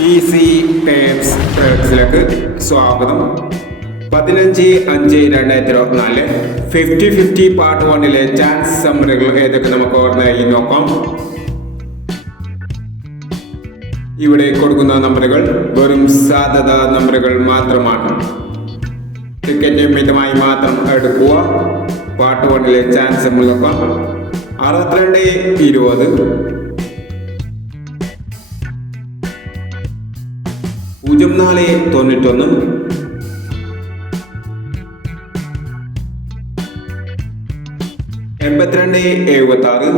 Easy terms ടേംസിലേക്ക് സ്വാഗതം. പതിനഞ്ച് അഞ്ച് രണ്ടായിരത്തി ഇരുപത്തിനാല് ഫിഫ്റ്റി ഫിഫ്റ്റി പാർട്ട് വണ്ണിലെ ചാൻസ് സമ്മറികൾ ഏതൊക്കെ നമുക്ക് ഓർമ്മയായി നോക്കാം. ഇവിടെ കൊടുക്കുന്ന നമ്പറുകൾ വെറും സാധ്യത നമ്പറുകൾ മാത്രമാണ്. ടിക്കറ്റ് മിതമായി മാത്രം എടുക്കുക. പാർട്ട് വണ്ണിലെ ചാൻസ് നോക്കാം. അറുപത്തിരണ്ട് ഇരുപത്. പൂജ്യം നാല് തൊണ്ണൂറ്റൊന്ന്. എൺപത്തിരണ്ട് എഴുപത്തി ആറ്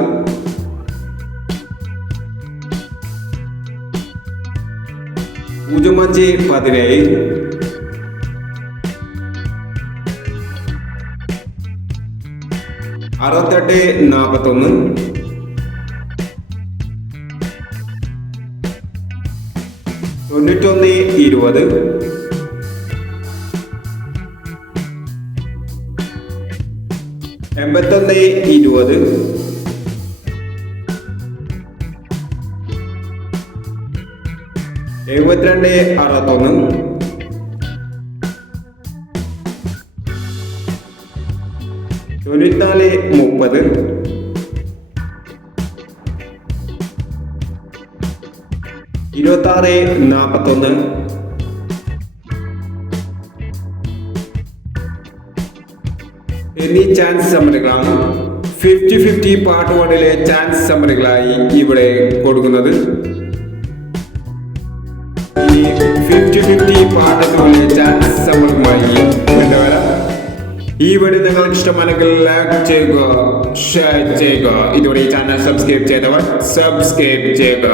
പൂജ്യം അഞ്ച് പതിനേഴ്. അറുപത്തെട്ട് നാൽപ്പത്തൊന്ന് തൊണ്ണൂറ്റൊന്ന് ഇരുപത്. എൺപത്തൊന്ന് ഇരുപത്. എഴുപത്തിരണ്ട് അറുപത്തൊന്ന്. തൊണ്ണൂറ്റിനാല് മുപ്പത്. ഇരുപത്തി ആറ് നാൽപ്പത്തൊന്ന് എന്നീ ചാൻസ് സമരങ്ങളാണ് ഫിഫ്റ്റി ഫിഫ്റ്റി പാർട്ട് വണ്ണിലെ ചാൻസ് സമരങ്ങളായി ഇവിടെ കൊടുക്കുന്നത്. ഈ ഫിഫ്റ്റി ഫിഫ്റ്റി പാർട്ട് ചാൻസ് സമരമായി ഈ വീഡിയോ നിങ്ങൾക്ക് ഇഷ്ടമാണെങ്കിൽ ലൈക്ക് ചെയ്യുക ഷെയർ ചെയ്യുക. ഇതുവരെ ഈ ചാനൽ സബ്സ്ക്രൈബ് ചെയ്തവർ സബ്സ്ക്രൈബ് ചെയ്യുക.